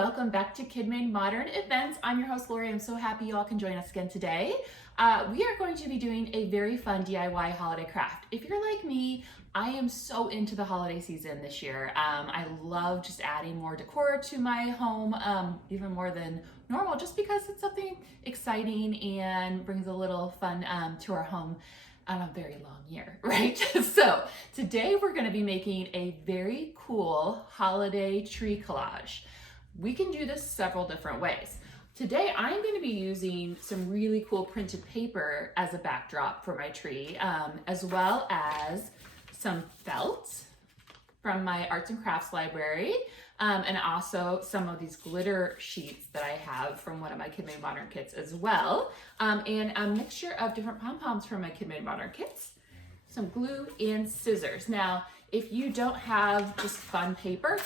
welcome back to KidMadeModern Events. I'm your host, Laurie. I'm so happy you all can join us again today. We are going to be doing a very fun DIY holiday craft. If you're like me, I am so into the holiday season this year. I love just adding more decor to my home, even more than normal, just because it's something exciting and brings a little fun to our home on a very long year, right? So today we're going to be making a very cool holiday tree collage. We can do this several different ways. Today I'm going to be using some really cool printed paper as a backdrop for my tree, as well as some felt from my arts and crafts library, and also some of these glitter sheets that I have from one of my KidMadeModern kits as well, and a mixture of different pom-poms from my KidMadeModern kits, some glue and scissors. Now, if you don't have just fun paper,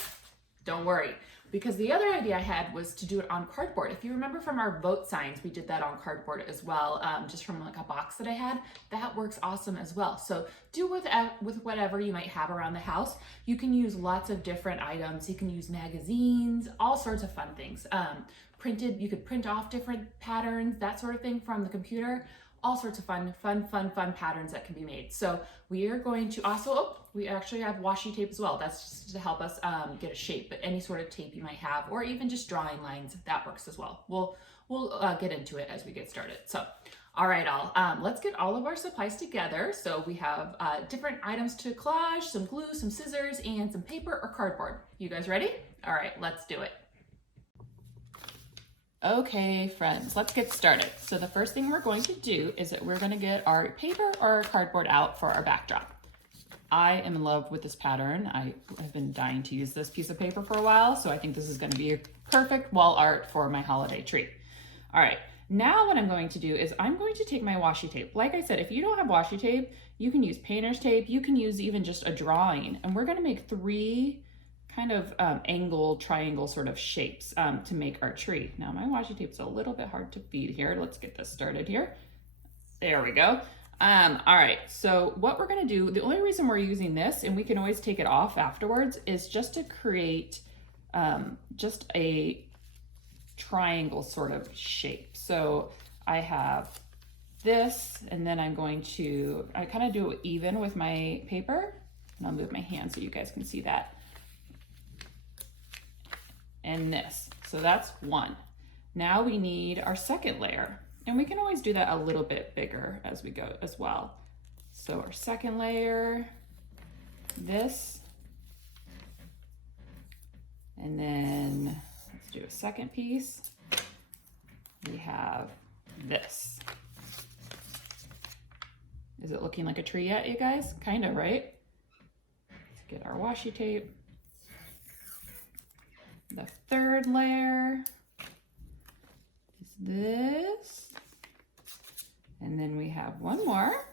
don't worry, because the other idea I had was to do it on cardboard. If you remember from our vote signs, we did that on cardboard as well, just from like a box that I had. That works awesome as well. So do with whatever you might have around the house. You can use lots of different items. You can use magazines, all sorts of fun things. You could print off different patterns, that sort of thing from the computer. All sorts of fun patterns that can be made. So we are going to also, we actually have washi tape as well. That's just to help us get a shape, but any sort of tape you might have, or even just drawing lines, that works as well. We'll get into it as we get started. So, all right, let's get all of our supplies together. So we have different items to collage, some glue, some scissors, and some paper or cardboard. You guys ready? All right, let's do it. Okay, friends, let's get started. So the first thing we're going to do is that we're going to get our paper or cardboard out for our backdrop. I am in love with this pattern. I have been dying to use this piece of paper for a while, so I think this is going to be a perfect wall art for my holiday tree. All right, now what I'm going to do is I'm going to take my washi tape. Like I said, if you don't have washi tape, you can use painter's tape. You can use even just a drawing, and we're going to make three kind of angle triangle sort of shapes to make our tree. Now my washi tape's a little bit hard to feed here. Let's get this started here. There we go. All right, so what we're gonna do, the only reason we're using this, and we can always take it off afterwards, is just to create just a triangle sort of shape. So I have this, and then I'm going to, I kind of do it even with my paper, and I'll move my hand so you guys can see that. And this. So that's one. Now we need our second layer, and we can always do that a little bit bigger as we go as well. So our second layer, this, and then let's do a second piece. We have this. Is it looking like a tree yet, you guys? Kind of, right? Let's get our washi tape. The third layer is this, and then we have one more.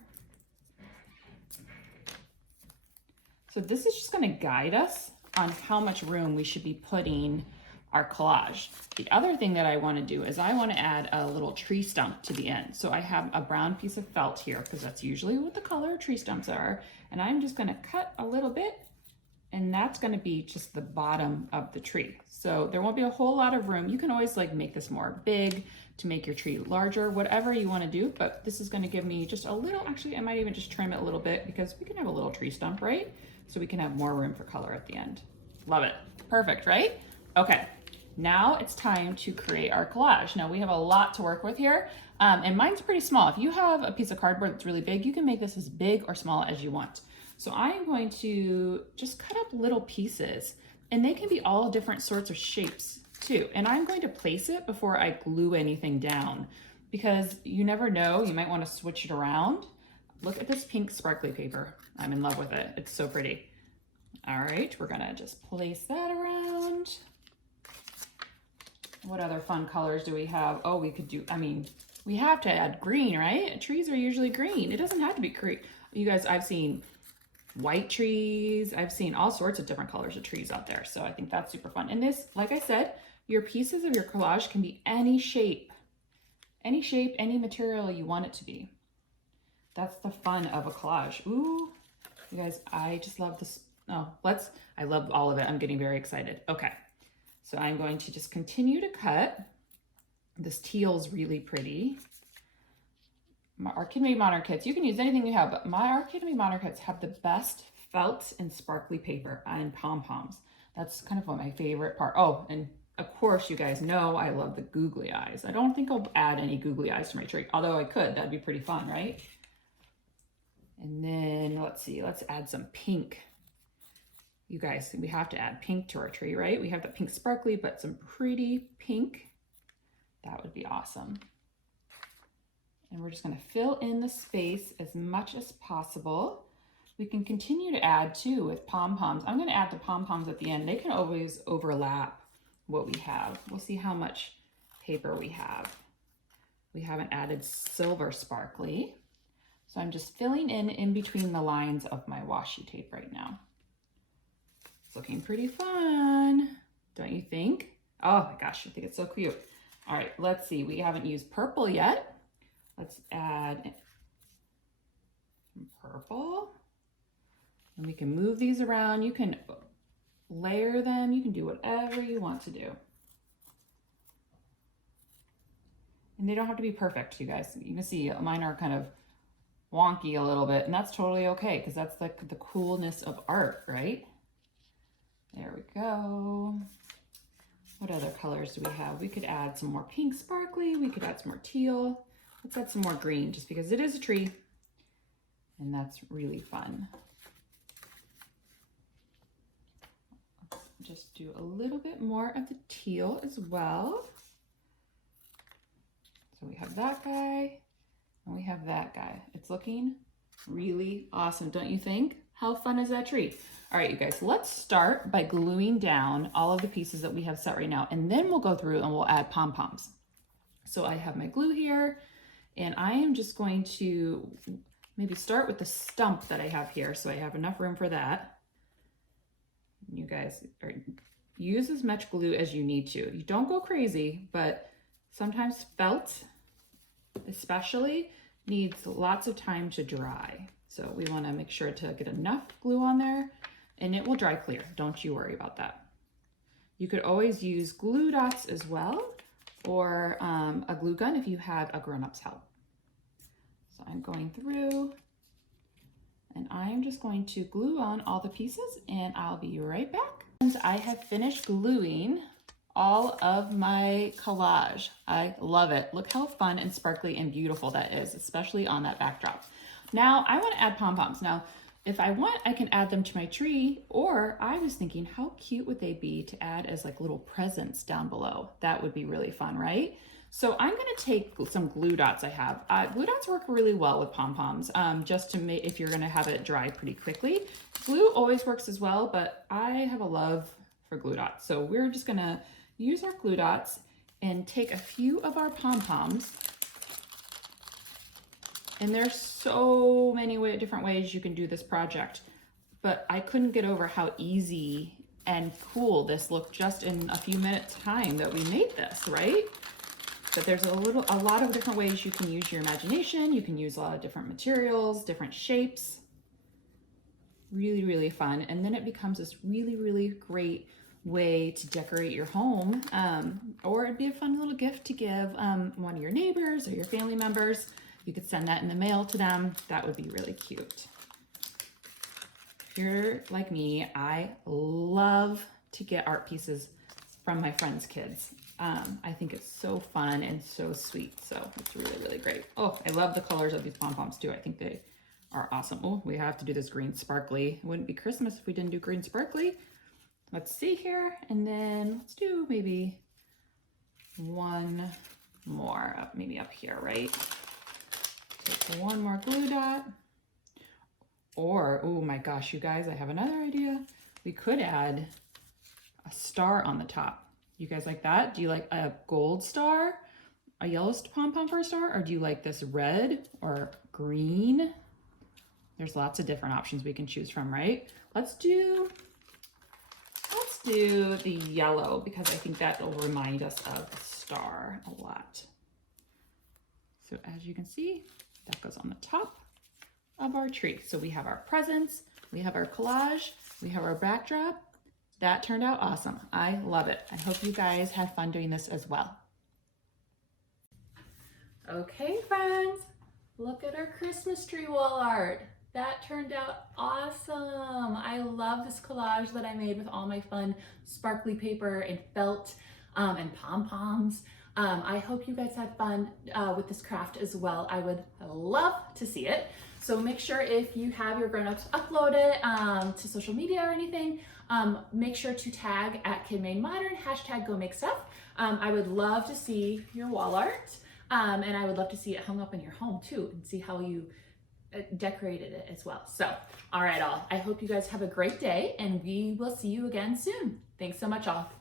So this is just going to guide us on how much room we should be putting our collage. The other thing that I want to do is I want to add a little tree stump to the end. So I have a brown piece of felt here because that's usually what the color tree stumps are, and I'm just going to cut a little bit, and that's going to be just the bottom of the tree. So there won't be a whole lot of room. You can always like make this more big to make your tree larger, whatever you want to do, but this is going to give me just a little, actually I might even just trim it a little bit because we can have a little tree stump, right? So we can have more room for color at the end. Love it. Perfect, right? Okay, now it's time to create our collage. Now we have a lot to work with here, and mine's pretty small. If you have a piece of cardboard that's really big, you can make this as big or small as you want. So I am going to just cut up little pieces, and they can be all different sorts of shapes too. And I'm going to place it before I glue anything down, because you never know, you might want to switch it around. Look at this pink sparkly paper. I'm in love with it. It's so pretty. All right, we're gonna just place that around. What other fun colors do we have? Oh, we could do, I mean, we have to add green, right? Trees are usually green. It doesn't have to be green. You guys, I've seen white trees. I've seen all sorts of different colors of trees out there. So I think that's super fun. And this, like I said, your pieces of your collage can be any shape, any material you want it to be. That's the fun of a collage. Ooh, you guys, I just love this. Oh, I love all of it. I'm getting very excited. Okay. So I'm going to just continue to cut. This teal's really pretty. Our KidMadeModern kits, you can use anything you have, but our KidMadeModern kits have the best felt and sparkly paper and pom-poms. That's kind of one of my favorite part. Oh, and of course you guys know I love the googly eyes. I don't think I'll add any googly eyes to my tree, although I could. That'd be pretty fun, right? And then let's see, let's add some pink. You guys, we have to add pink to our tree, right? We have the pink sparkly, but some pretty pink. That would be awesome. And we're just gonna fill in the space as much as possible. We can continue to add too with pom-poms. I'm gonna add the pom-poms at the end. They can always overlap what we have. We'll see how much paper we have. We haven't added silver sparkly. So I'm just filling in between the lines of my washi tape right now. It's looking pretty fun, don't you think? Oh my gosh, I think it's so cute. All right, let's see. We haven't used purple yet. Let's add some purple. And we can move these around. You can layer them. You can do whatever you want to do. And they don't have to be perfect, you guys. You can see mine are kind of wonky a little bit, and that's totally okay because that's like the coolness of art, right? There we go. What other colors do we have? We could add some more pink sparkly. We could add some more teal. Let's add some more green just because it is a tree and that's really fun. Let's just do a little bit more of the teal as well. So we have that guy and we have that guy. It's looking really awesome, don't you think? How fun is that tree? All right, you guys, let's start by gluing down all of the pieces that we have set right now, and then we'll go through and we'll add pom-poms. So I have my glue here, and I am just going to maybe start with the stump that I have here, so I have enough room for that. You guys use as much glue as you need to. You don't go crazy, but sometimes felt, especially, needs lots of time to dry. So we want to make sure to get enough glue on there, and it will dry clear. Don't you worry about that. You could always use glue dots as well, or a glue gun if you have a grown-up's help. So I'm going through, and I'm just going to glue on all the pieces, and I'll be right back. And I have finished gluing all of my collage. I love it. Look how fun and sparkly and beautiful that is, especially on that backdrop. Now I want to add pom-poms. Now, if I want, I can add them to my tree, or I was thinking, how cute would they be to add as like little presents down below? That would be really fun, right? So I'm going to take some glue dots I have. Glue dots work really well with pom-poms, just to make, if you're going to have it dry pretty quickly. Glue always works as well, but I have a love for glue dots. So we're just going to use our glue dots and take a few of our pom-poms. And there's so many different ways you can do this project, but I couldn't get over how easy and cool this looked just in a few minutes time that we made this, right? But there's a lot of different ways you can use your imagination. You can use a lot of different materials, different shapes. Really, really fun. And then it becomes this really, really great way to decorate your home, or it'd be a fun little gift to give one of your neighbors or your family members. You could send that in the mail to them. That would be really cute. If you're like me, I love to get art pieces from my friends' kids. I think it's so fun and so sweet. So it's really, really great. Oh, I love the colors of these pom-poms too. I think they are awesome. Oh, we have to do this green sparkly. It wouldn't be Christmas if we didn't do green sparkly. Let's see here. And then let's do maybe one more up, maybe up here, right? Take one more glue dot. Or, oh my gosh, you guys, I have another idea. We could add a star on the top. You guys like that? Do you like a gold star, a yellow pom-pom for a star, or do you like this red or green? There's lots of different options we can choose from, right? Let's do the yellow because I think that will remind us of the star a lot. So as you can see, that goes on the top of our tree. So we have our presents, we have our collage, we have our backdrop, That turned out awesome. I love it. I hope you guys had fun doing this as well. Okay, friends, look at our Christmas tree wall art. That turned out awesome. I love this collage that I made with all my fun sparkly paper and felt and pom-poms. I hope you guys had fun with this craft as well. I would love to see it. So make sure if you have your grown-ups upload it to social media or anything, make sure to tag at KidMadeModern, hashtag gomakestuff. I would love to see your wall art. And I would love to see it hung up in your home too and see how you decorated it as well. So, all right, all. I hope you guys have a great day and we will see you again soon. Thanks so much, all.